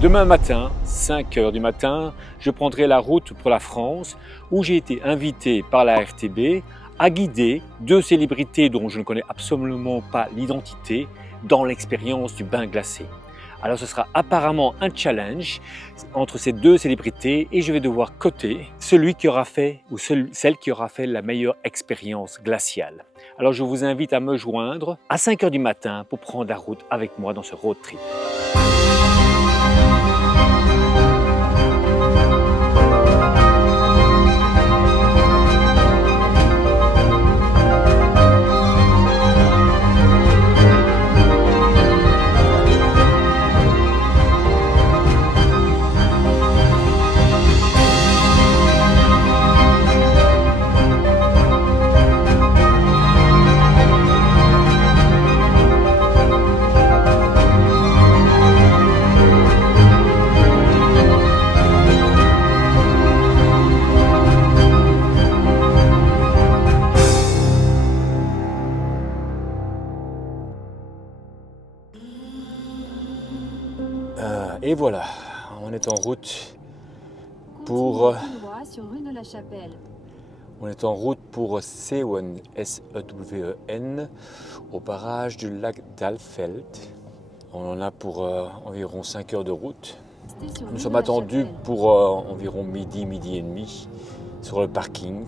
Demain matin, 5 h du matin, je prendrai la route pour la France où j'ai été invité par la RTB à guider 2 célébrités dont je ne connais absolument pas l'identité dans l'expérience du bain glacé. Alors ce sera apparemment un challenge entre ces 2 célébrités et je vais devoir coter celui qui aura fait ou celle qui aura fait la meilleure expérience glaciale. Alors je vous invite à me joindre à 5 h du matin pour prendre la route avec moi dans ce road trip. Et voilà, on est en route pour Seewen, S-E-W-E-N, au barrage du lac d'Alfeld. On en a pour environ 5 heures de route. Nous sommes attendus pour environ midi et demi sur le parking.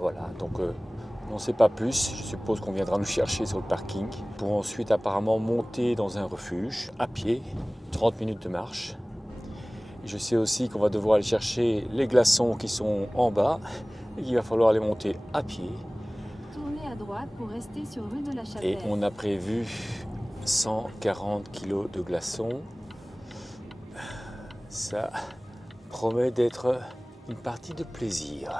Voilà, donc on n'en sait pas plus. Je suppose qu'on viendra nous chercher sur le parking pour ensuite apparemment monter dans un refuge à pied, 30 minutes de marche. Et je sais aussi qu'on va devoir aller chercher les glaçons qui sont en bas et qu'il va falloir les monter à pied. Tournez à droite pour rester sur rue de la Chapelle. Et on a prévu 140 kg de glaçons. Ça promet d'être une partie de plaisir.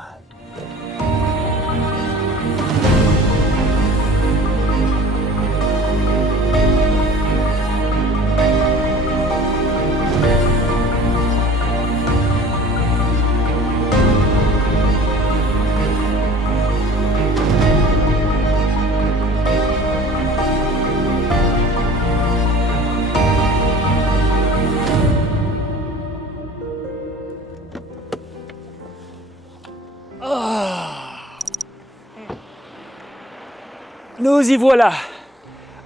Nous y voilà.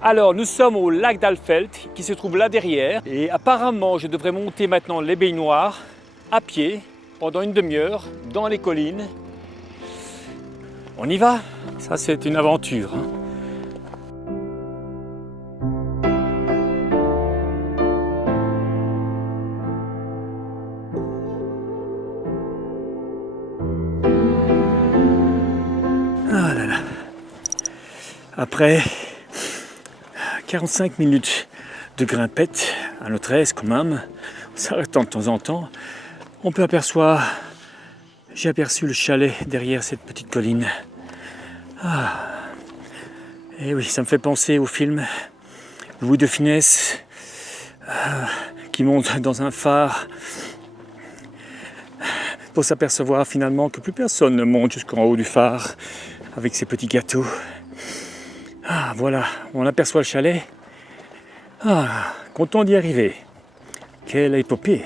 Alors nous sommes au lac d'Alfeld qui se trouve là derrière et apparemment je devrais monter maintenant les baignoires à pied pendant une demi-heure dans les collines. On y va? Ça c'est une aventure. Ah là là. Après 45 minutes de grimpette à notre aise quand même, s'arrêtant de temps en temps, on peut apercevoir, j'ai aperçu le chalet derrière cette petite colline. Ah. Et oui, ça me fait penser au film Louis de Funès qui monte dans un phare pour s'apercevoir finalement que plus personne ne monte jusqu'en haut du phare avec ses petits gâteaux. Ah voilà, on aperçoit le chalet. Ah, content d'y arriver. Quelle épopée.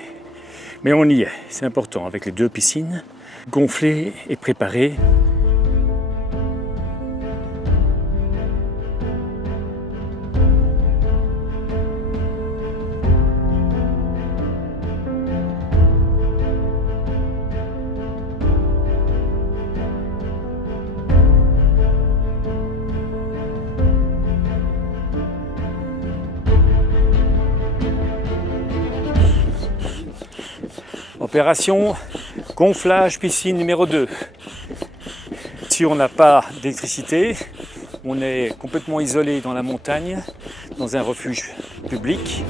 Mais on y est, c'est important, avec les 2 piscines, gonflées et préparées. Opération gonflage piscine numéro 2. Si on n'a pas d'électricité, on est complètement isolé dans la montagne, dans un refuge public.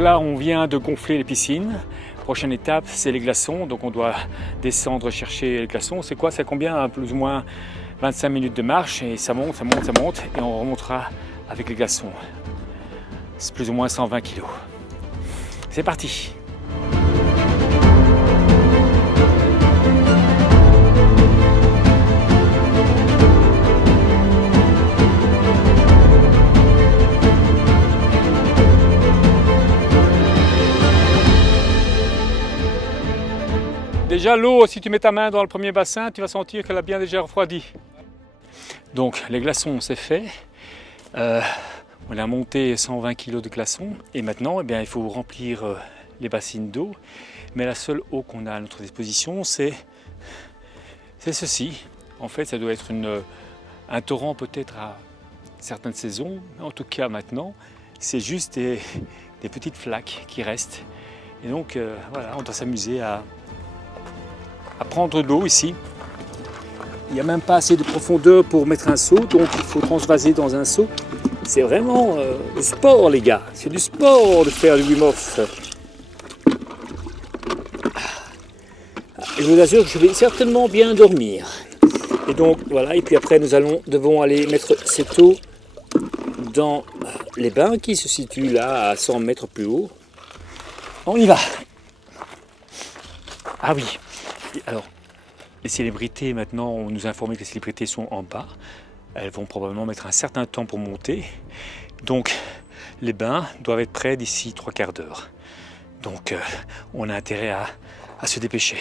Là, on vient de gonfler les piscines. Prochaine étape, c'est les glaçons. Donc, on doit descendre chercher les glaçons. C'est quoi? C'est combien? Plus ou moins 25 minutes de marche. Et ça monte, ça monte, ça monte. Et on remontera avec les glaçons. C'est plus ou moins 120 kg. C'est parti! Déjà l'eau, si tu mets ta main dans le premier bassin, tu vas sentir qu'elle a bien déjà refroidi. Donc les glaçons c'est fait. On a monté 120 kg de glaçons et maintenant eh bien, il faut remplir les bassines d'eau. Mais la seule eau qu'on a à notre disposition c'est ceci. En fait ça doit être un torrent peut-être à certaines saisons. Mais en tout cas maintenant c'est juste des petites flaques qui restent. Et donc voilà, on doit s'amuser à prendre de l'eau ici. Il n'y a même pas assez de profondeur pour mettre un seau, donc il faut transvaser dans un seau. C'est vraiment du sport les gars, c'est du sport de faire du Wim Hof. Et je vous assure que je vais certainement bien dormir. Et donc voilà, et puis après nous devons aller mettre cette eau dans les bains qui se situent là à 100 mètres plus haut. On y va. Ah oui. Alors, les célébrités, maintenant, on nous a informé que les célébrités sont en bas. Elles vont probablement mettre un certain temps pour monter. Donc, les bains doivent être prêts d'ici 3/4 d'heure. Donc, on a intérêt à se dépêcher.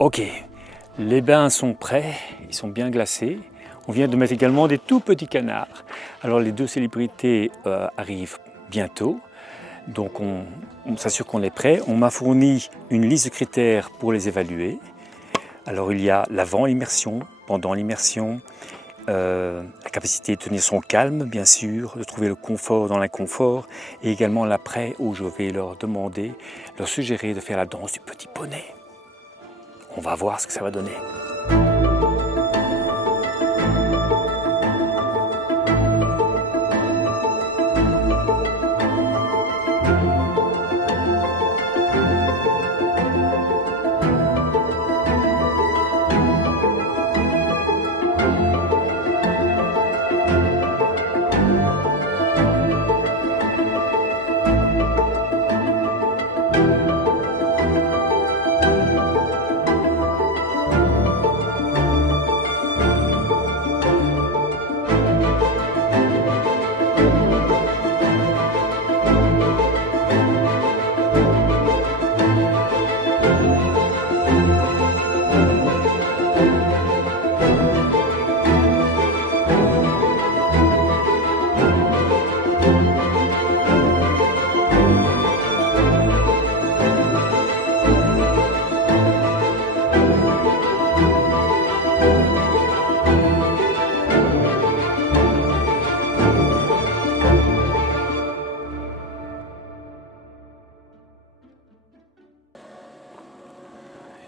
Ok, les bains sont prêts, ils sont bien glacés. On vient de mettre également des tout petits canards. Alors les deux célébrités arrivent bientôt, donc on s'assure qu'on est prêt. On m'a fourni une liste de critères pour les évaluer. Alors il y a l'avant-immersion, pendant l'immersion, la capacité de tenir son calme bien sûr, de trouver le confort dans l'inconfort, et également l'après où je vais leur suggérer de faire la danse du petit poney. On va voir ce que ça va donner.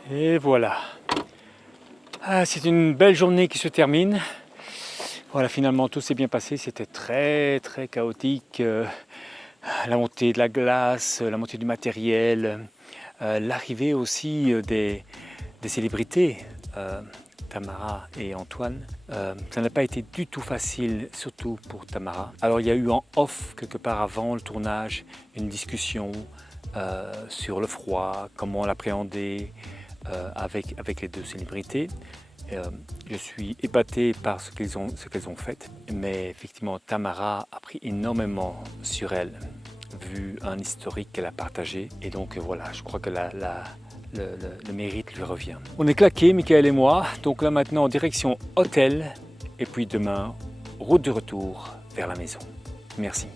Et voilà. C'est une belle journée qui se termine. Voilà, finalement tout s'est bien passé. C'était très très chaotique. La montée de la glace, la montée du matériel, l'arrivée aussi des célébrités, Tamara et Antoine. Ça n'a pas été du tout facile, surtout pour Tamara. Alors il y a eu en off, quelque part avant le tournage, une discussion sur le froid, comment l'appréhender avec les deux célébrités. Je suis épaté par ce qu'elles ont fait, mais effectivement Tamara a pris énormément sur elle, vu un historique qu'elle a partagé, et donc voilà, je crois que le mérite lui revient. On est claqués, Michael et moi, donc là maintenant direction hôtel, et puis demain, route de retour vers la maison. Merci.